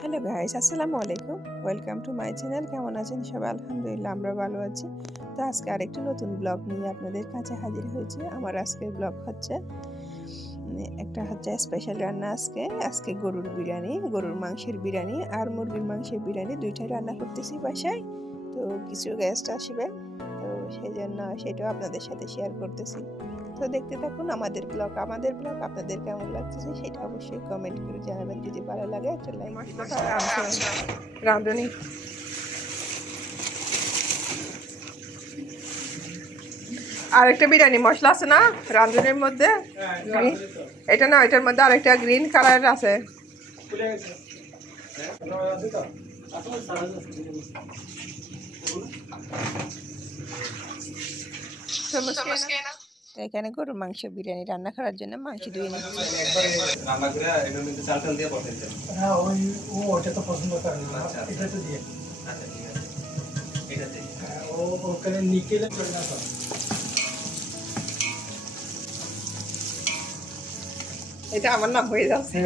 Hello guys, আসসালামু আলাইকুম। Welcome to my channel. কেমন আছেন সবাই? আলহামদুলিল্লাহ আমরা ভালো আছি। তো আজকে আরেকটি নতুন ব্লগ নিয়ে আপনাদের কাছে হাজির হয়েছি। আমার আজকের ব্লগ হচ্ছে একটা স্পেশাল রান্না। আজকে গরুর বিরিয়ানি, গরুর মাংসের বিরিয়ানি আর মুরগির মাংসের বিরিয়ানি দুইটাই রান্না করতেছি বাসায়। তো কিছু গেস্ট আসবে, তো সেই জন্য সেটাও আপনাদের সাথে শেয়ার করতেছি। তো দেখতে থাকুন আমাদের ব্লগ আপনাদের কেমন লাগতেছে সেটা অবশ্যই কমেন্ট করে জানাবেন। যদি ভালো লাগে একটা লাইক রাঁধুনি আরেকটা বিরিয়ানি মশলা আছে না রাঁধুনির মধ্যে, এটা না, এটার মধ্যে আরেকটা গ্রিন কালার আছে। এখানে গরুর মাংস বিরিয়ানি রান্না করার জন্য মাংস ধুয়ে নিচ্ছি। এটা আমার নাম হয়ে যাচ্ছে।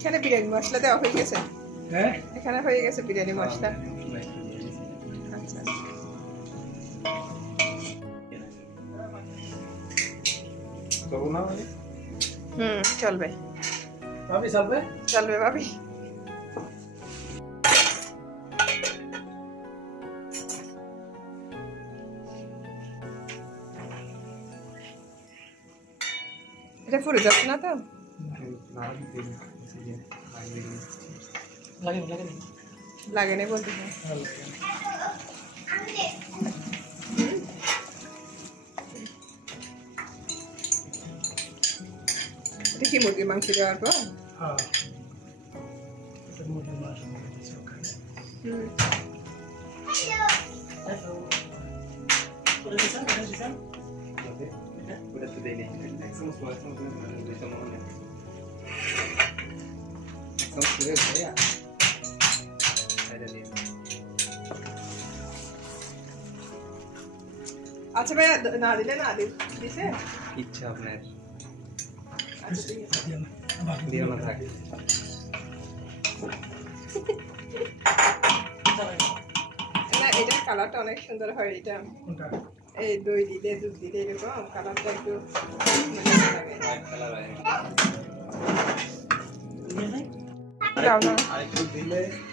এখানে বিরিয়ানি মশলা দেওয়া হয়ে গেছে। হ্যাঁ, এখানে হয়ে গেছে বিরিয়ানি মশলা। আচ্ছা, চলবে ভাবি, চলবে ভাবি। এটা পুরো যাচ্ছে না তো? লাগেনি বলতে। এটা কি মুরগির মাংস দেওয়ার পর? আচ্ছা ভাইয়া, না দিলে না দিছে ইচ্ছা আপনার। এটা কালারটা অনেক সুন্দর হয়। এটা এই দই দিলে দুধ দিলে এরকম কালারটা একটু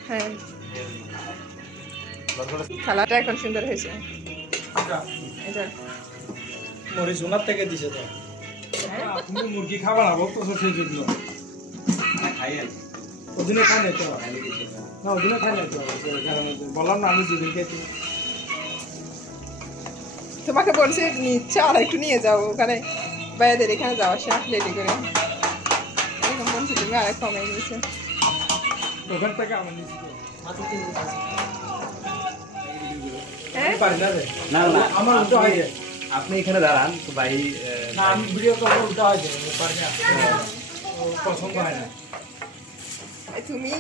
হ্যাঁ, কালারটা এখন সুন্দর হয়েছে। এটা মরিচ ওনার থেকে দিছে তো। তুমি মুরগি খাবা না বলতো, সেই জন্য ওদিনে খাই নাই তো। না, ওদিনে খাই নাই তো, বললাম না আমি দুদিন খেয়েছি। তোমাকে বলছে নিচ্ছে আর একটু নিয়ে যাও ওখানে বাইরেদের এখানে যাওয়ার সময় রেডি করে এরকম বলছি, তুমি আর কমে নিয়েছে ওখান থেকে আমার নিচ্ছি তো। আমার উল্টো হয়ে যায়। আপনি এখানে দাঁড়ান তো ভাই, না আমি ভিডিও করবো, উল্টো হয়ে যায়, পছন্দ হয় না। তুমি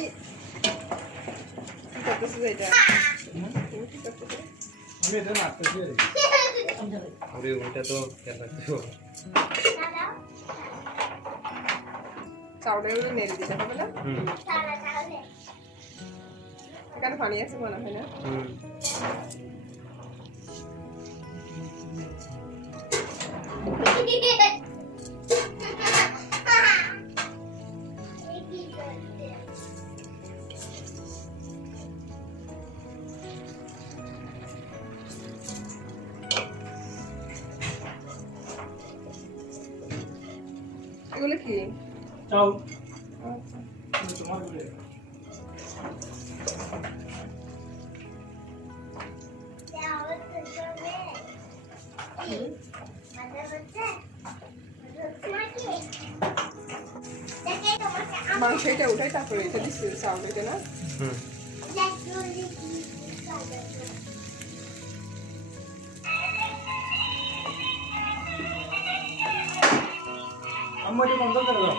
কি করতেছো? এটা তুমি কি করতেছো? আমি এটা নাচতেছি। ওরে ওটা তো চাউলের উপরে নেড়ে দিতে হবে না? এখানে পানি আছে মনে হয় না? এগুলো কি? চাউল। আচ্ছা, তোমার মাংস এটা উঠাই তারপরে এটা দিচ্ছি চাউল, এটা না? আম্মু এটা বন্ধ করে দাও।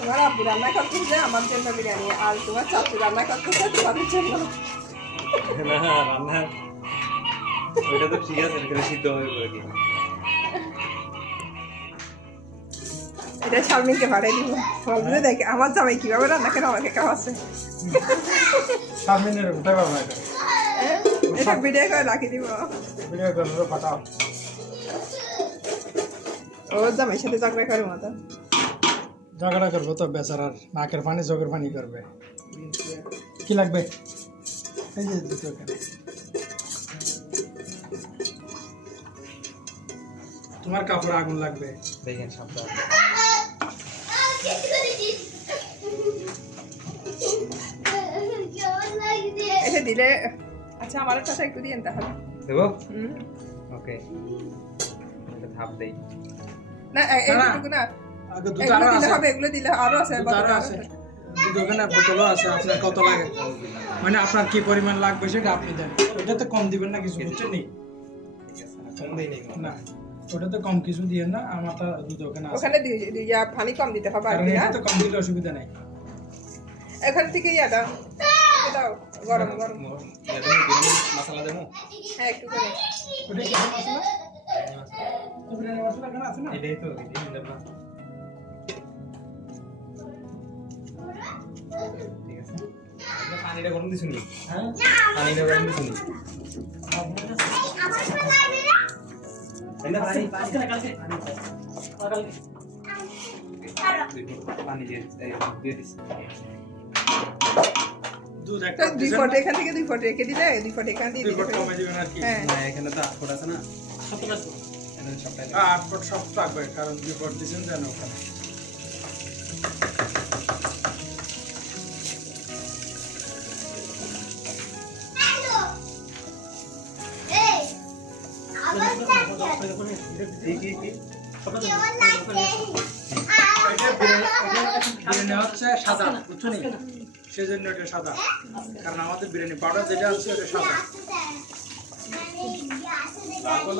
তোমার আব্বু রান্না করতেছে আমার জন্য বিরিয়ানি, আর তোমার চাচু রান্না করতেছে তোমাদের জন্য। না রান্না ওইটা তো ঠিক আছে, এটা সিদ্ধ হয়ে পড়ে কি এটা শারমিনকে পাঠিয়ে দিব, বলবে দেখে আমার জামাই কিভাবে রান্না করে আমাকে খাওয়াচ্ছে। শারমিনের উঠে পাবো এটা, এটা ভিডিও করে রাখি দিব। ভিডিও করে পাঠাও। ও জামাইয়ের সাথে ঝগড়া করে মতো। ঝগড়া করবো তো বেচারার নাকের পানি চোখের পানি করবে। কি লাগবে? এই যে দুটো এখানে। তোমার কাপড় আগুন লাগবে। দেখেন সবটা এটা দিলে আচ্ছা আমার কাছে একটু দিয়েন তাহলে। দেবো। ওকে এটা ধাপ দেই না এইটুকু না, আগে দুটো এগুলো আরো দিলে আছে, হবে, এগুলো দিলে আরো আছে। দুটো আরো আছে, দুটো ওখানে বোতলও আছে। আপনার কত লাগে মানে আপনার কি পরিমাণ লাগবে সেটা আপনি দেন। ওটা তো কম দিবেন না কিছু, বুঝছেন নি? কম দেই নেই না ওটা তো কম কিছু দিয়েন না, আমারটা দুটো ওখানে আছে। ওখানে ইয়া পানি কম দিতে হবে আর কারণ কি না? এটা তো কম দিলে অসুবিধা নাই। এখান থেকে ইয়া দাও, দাও গরম গরম। মশলা দেবো। হ্যাঁ একটু করে। ওটা কি মশলা? বিরিয়ানি মশলা এখানে আছে না? এটাই তো দিদি দেবো। ঠিক আছে, পানিটা গরম দিছুনি? হ্যাঁ পানিটা গরম দিছুনি? পানি দিয়ে দিচ্ছি। দুধ তো একটা 2 ফট এখান থেকে 2 ফট রেখে দিলে 2 ফট এখান দিয়ে 2 দিতে ফুট কমে যাবেন আর কি। হ্যাঁ না এখানে তো 8 ফুট আছে না, এখানে সবটাই 8 ফুট সব থাকবে, কারণ 2 ফুট দিয়েছেন জানো ওখানে। বিরিয়ানি হচ্ছে সাদা, বুঝছো নি? সেজন্য এটা সাদা, কারণ আমাদের বিরিয়ানি পাউডার যেটা আছে ওটা সাদা।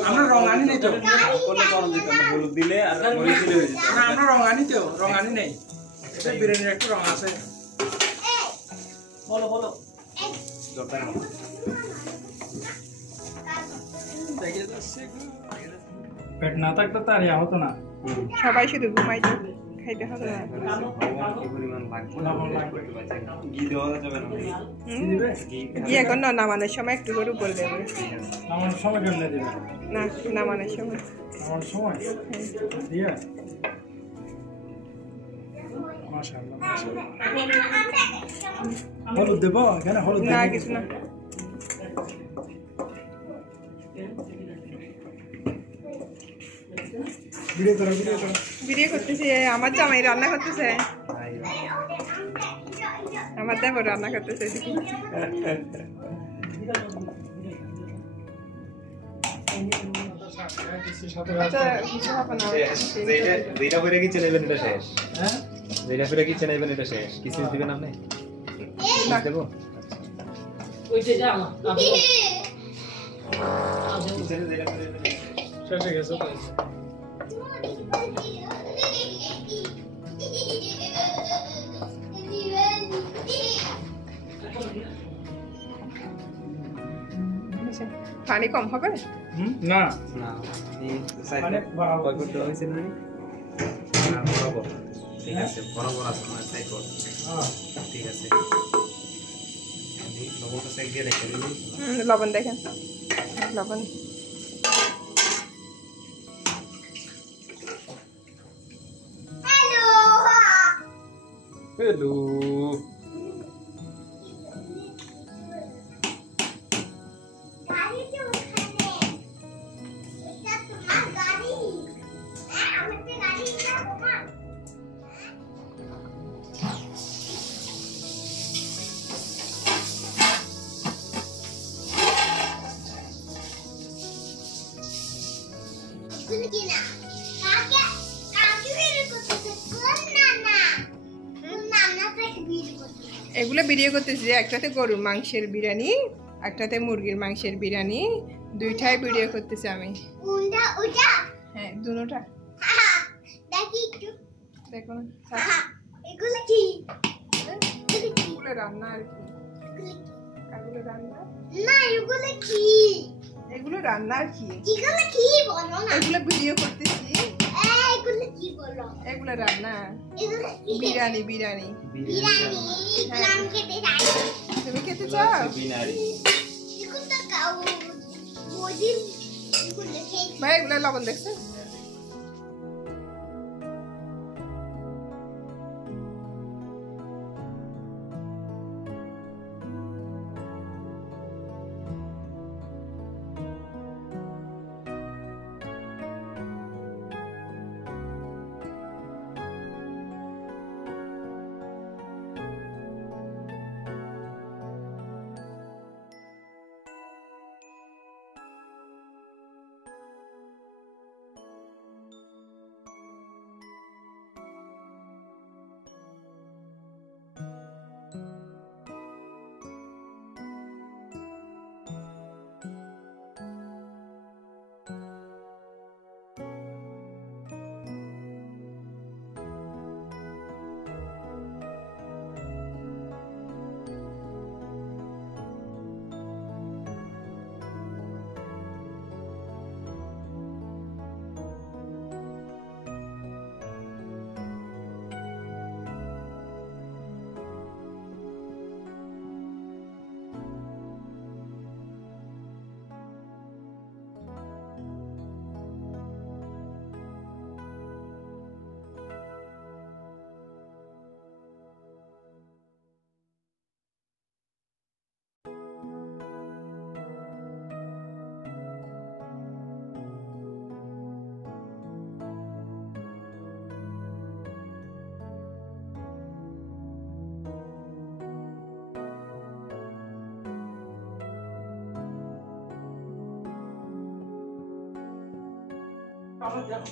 আমরা রং আনি নাই তো, করলে গরম দিতে হবে, হলুদ দিলে আর মরিচ দিলে হয়ে যেত। না আমরা রং আনি তো, রং আনি নাই। এটা বিরিয়ানির একটা রং আছে। দরকার নেই। পেট না থাকলে তো আর ইয়া হতো না। সবাই শুধু ঘুমাইতো, খাইতে হবে না। কি পরিমাণ লাগবে? ঘি দেওয়া যাবে না? কি এখন না নামানোর সময় একটু করে উপরে দেবে আমার সময় কেমনে দিবে? না, নামানোর সময়। আমার সময় দিয়ে মাশাআল্লাহ মাশাআল্লাহ। হলুদ দেবো এখানে? হলুদ না দেবো? কিছু না। ভিডিও করো, ভিডিও করো। ভিডিও করতেছি, আমার জামাই রান্না করতেছে, আমার দেবর রান্না করতেছে। আচ্ছা কিছু হবে না। যেটা করে কি চেনাইবেন এটা শেষ? হ্যাঁ যেটা করে কি চেনাইবেন এটা শেষ? কিছু দিবেন আপনি? দেবো? শেষ হয়ে গেছে। পানি কম হবে? না না অনেক বড় কয় করতে হয়েছে না? না বরাবর। ঠিক আছে, বরাবর আছে না সাইড বল। ঠিক আছে, লবণটা সাইড দিয়ে রেখে দিন। লবণ দেখেন, লবণ। হ্যালো এগুলো ভিডিও করতেছি, একটাতে গরুর মাংসের বিরিয়ানি, একটাতে মুরগির মাংসের বিরিয়ানি, দুইটাই ভিডিও করতেছি আমি। হ্যাঁ দুটোটা দেখো না। কি এগুলো রান্না আর কি, এগুলো রান্না না এগুলো কি এগুলো রান্না আর কি, এগুলো কি বলো না এগুলো ভিডিও করতেছি, এগুলো কি বলো এগুলো রান্না এগুলো কি বিরিয়ানি বিরিয়ানি। বিরিয়ানি এগুলো আমি খেতে চাই তুমি খেতে চাও? বিনারি এগুলো তো খাও বদিন এগুলো খেয়ে ভাই এগুলো লবণ দেখছো?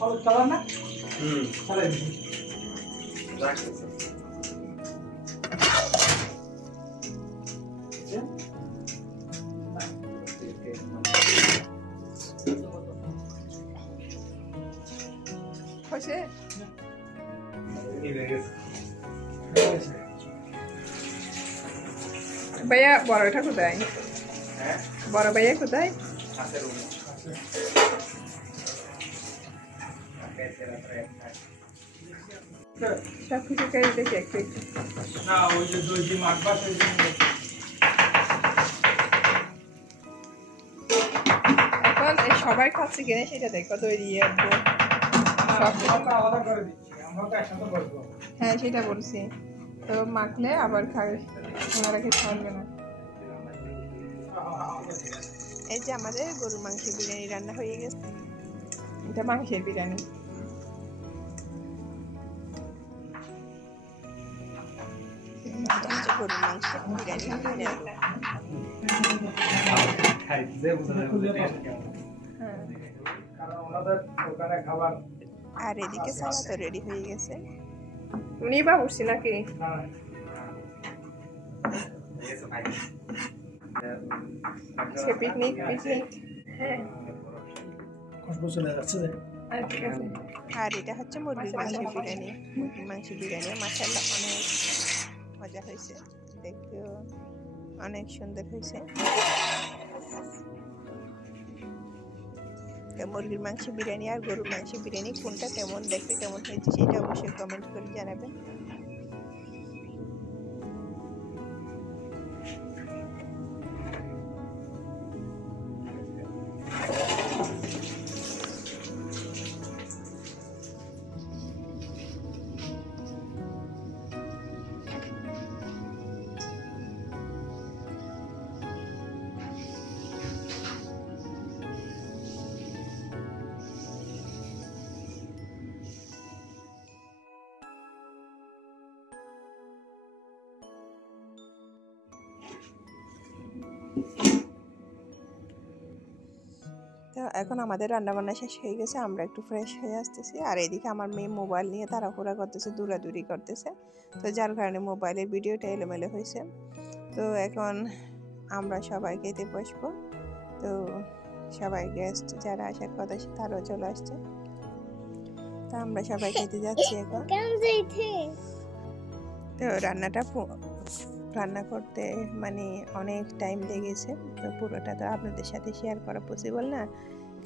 হলুদ কালার না হুম চালাই রাখতেছে হয়েছে? ভাইয়া বড়টা কোথায়? হ্যাঁ বড় ভাইয়া কোথায়? আছে রুম সব কিছু খাই দেখি একটু একটু। না ওই যে দই মাছ বাস এখন এই সবাই খাচ্ছে কিনে সেটা দেখো তৈরি একদম সব কিছু। আলাদা করে দিচ্ছি আমরা তো একসাথে বসবো হ্যাঁ সেটা বলছি, তো মাখলে আবার খাবে, ওনারা খেতে পারবে না। এই যে আমাদের গরুর মাংসের বিরিয়ানি রান্না হয়ে গেছে, এটা মাংসের বিরিয়ানি। এটা হচ্ছে গরুর মাংসের বিরিয়ানি। খাইতে বুঝা টেস্ট কেমন হ্যাঁ, কারণ ওনাদের ওখানে খাবার আর এদিকে সালাদও রেডি হয়ে গেছে। উনি বা উঠছি নাকি? সে পিকনিক পিকনিক। হ্যাঁ খুশবু চলে যাচ্ছে যে ঠিক আছে। আর এটা হচ্ছে মুরগির মাংসের বিরিয়ানি। মুরগির মাংসের বিরিয়ানি মাশাআল্লাহ অনেক মজা হয়েছে, দেখতেও অনেক সুন্দর হয়েছে। মুরগির মাংস বিরিয়ানি আর গরুর মাংস বিরিয়ানি কোনটা কেমন দেখতে কেমন হয়েছে সেটা অবশ্যই কমেন্ট করে জানাবেন। তো এখন আমাদের রান্নাবান্না শেষ হয়ে গেছে, আমরা একটু ফ্রেশ হয়ে আসতেছি। আর এদিকে আমার মেয়ে মোবাইল নিয়ে তাড়াহুড়া করতেছে, দৌড়াদৌড়ি করতেছে, তো যার কারণে মোবাইলের ভিডিওটা এলোমেলো হয়েছে। তো এখন আমরা সবাই খেতে বসবো। তো সবাই গেস্ট যারা আসার কথা তারাও চলে আসছে, তো আমরা সবাই খেতে যাচ্ছি এখন। তো রান্না করতে মানে অনেক টাইম লেগেছে। তো পুরোটা তো আপনাদের সাথে শেয়ার করা পসিবল না,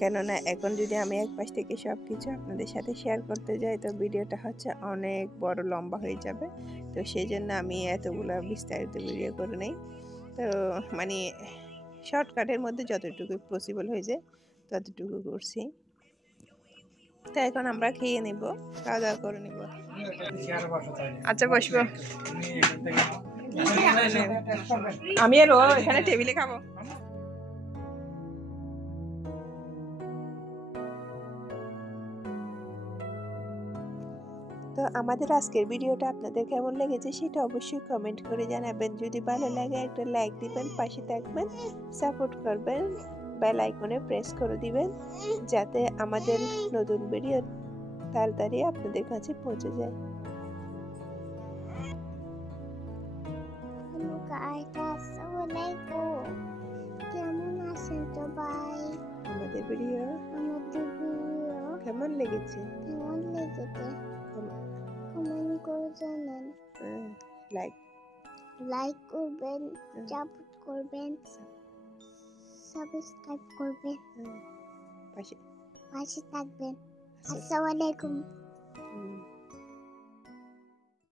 কেননা এখন যদি আমি এক পাশ থেকে সব কিছু আপনাদের সাথে শেয়ার করতে যাই তো ভিডিওটা হচ্ছে অনেক বড় লম্বা হয়ে যাবে। তো সেই জন্য আমি এতগুলো বিস্তারিত ভিডিও করে নেই। তো মানে শর্টকাটের মধ্যে যতটুকু পসিবল হয়েছে ততটুকু করছি। তো এখন আমরা খেয়ে নেব, খাওয়া দাওয়া করে নেব। আচ্ছা বসবো, আমি আর ও এখানে টেবিলে খাবো। তো আমাদের আজকের ভিডিওটা আপনাদের কেমন লেগেছে সেটা অবশ্যই কমেন্ট করে জানাবেন। যদি ভালো লাগে একটা লাইক দিবেন, পাশে থাকবেন, সাপোর্ট করবেন, বেল আইকনে প্রেস করে দিবেন যাতে আমাদের নতুন ভিডিও তাড়াতাড়ি আপনাদের কাছে পৌঁছে যায়। আসসালামাইকুম, কেমন আছেন সবাই? আমাদের ভিডিও আমাদের ভিডিও কেমন লেগেছে কেমন লেগেছে কমেন্ট করে জানান। লাইক করবেন, সাপোর্ট করবেন, সাবস্ক্রাইব করবেন, পাশে পাশে থাকবেন। আসসালামু আলাইকুম।